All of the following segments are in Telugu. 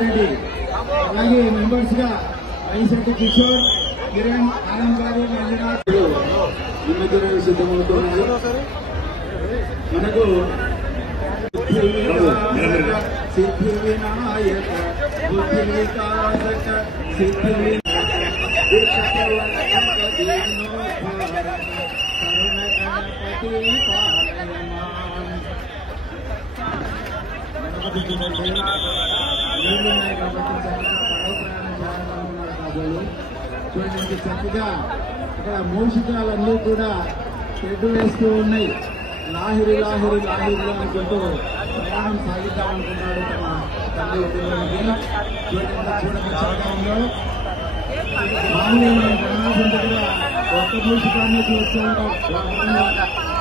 మోహన్ రెడ్డి, అలాగే మెంబర్స్ గా వైశెట్టి కిషోర్, కిరణ్, ఆనంద్ గారు, మంజునాథ్ నిమజ్జనానికి సిద్ధమవుతున్నారు. మనకు సిద్ధి వినాయక బుద్ధి వికాసక సిద్ధి నీళ్ళున్నాయి కాబట్టి చూడండి చక్కగా అక్కడ మూషికాలన్నీ కూడా షెడ్ వేస్తూ ఉన్నాయి. లాహిరి లాహిరి లాహిరి అనుకుంటూ ప్రయాణం సాగిద్దామనుకున్నాడు తమ తల్లి ఉద్యోగానికి. చూడండి చక్కగా మామూలు గ్రామాల దగ్గర ఒక్క మూషికాన్ని చూస్తూ ఉంటాం.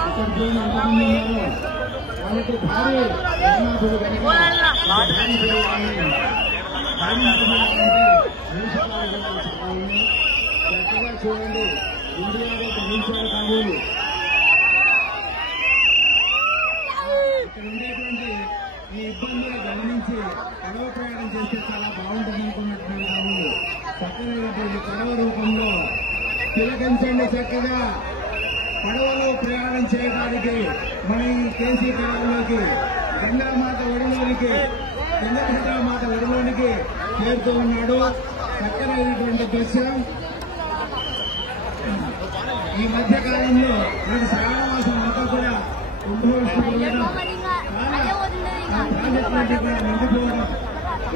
ఇక్కడ చూడండి ఎంతమంది ఉన్నారు. వాళ్ళకి భారీ గ్రామాదులు కనుక చక్కగా చూడండి. ఇండియాలో గ్రహించారు కాబోలు ఇక్కడ ఉండేటువంటి ఈ ఇబ్బందులు గమనించి పడవ ప్రయాణం చేస్తే చాలా బాగుంటుంది అనుకున్నటువంటి కాబోలు చక్కనైనటువంటి పడవ రూపంలో తిలకించండి. చక్కగా పడవలో ప్రయాణం చేయడానికి మన ఈ కేసీ పడవలోకి గంగామాత ఒడిలోనికి చంద్రమాత ఒడిలోనికి చేరుతూ ఉన్నాడు. చక్కనైనటువంటి దృశ్యం. ఈ మధ్య కాలంలో మనకు శ్రావణ మాసం అంతా కూడా కుంభోత్సవం ప్రాజెక్టులన్నీ కూడా నిండిపోవడం,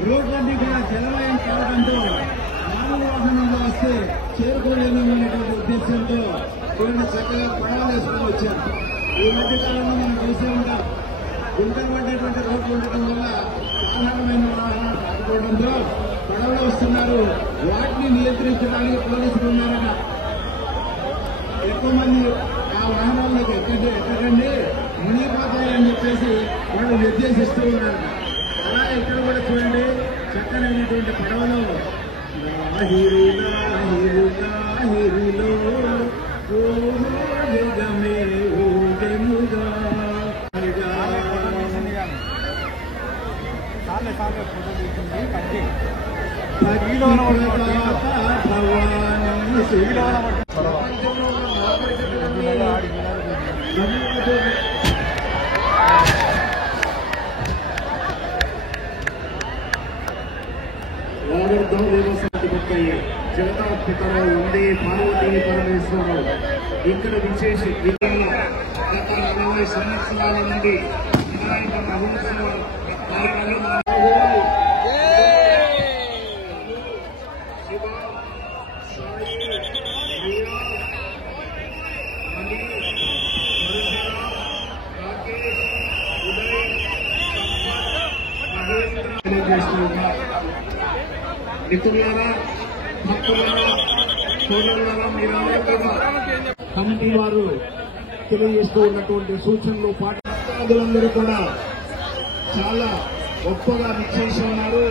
రోడ్లన్నీ కూడా జలమయం కావడంతో మామూలు వాహనంలో వస్తే చేరుకోలేనటువంటి ఉద్దేశంతో చూడండి చక్కగా పడవలు వేసుకుని వచ్చారు. ఈ మధ్య కాలంలో మనం చూసే ఉంటాం. గుంటలు పడ్డేటువంటి రోడ్లు ఉండటం వల్ల సాధారణమైన వాహనాలు కాకపోవడంతో పడవలు వస్తున్నారు. వాటిని నియంత్రించడానికి పోలీసులు ఉన్నారట. ఎక్కువ మంది ఆ వాహనాల్లోకి ఎక్కడండి మునిగిపోతాయని చెప్పేసి వాళ్ళు నిర్దేశిస్తూ ఉన్నారు. అలా ఇక్కడ కూడా చూడండి చక్కనైనటువంటి పడవలో లాహిరిలో జగతా పితరో ఉండే పార్వతీ పరమేశ్వరరావు ఇక్కడ విశేషి గత 40 సంవత్సరాల నుండి వినాయక మహోత్సవ కార్యక్రమం మిత్రులారా, భక్తులారా, సోదరులారా, మీరందరూ కూడా కమిటీ వారు తెలియజేస్తూ ఉన్నటువంటి సూచనలు పాఠశాలందరూ కూడా చాలా గొప్పగా విచ్చేసి ఉన్నారు.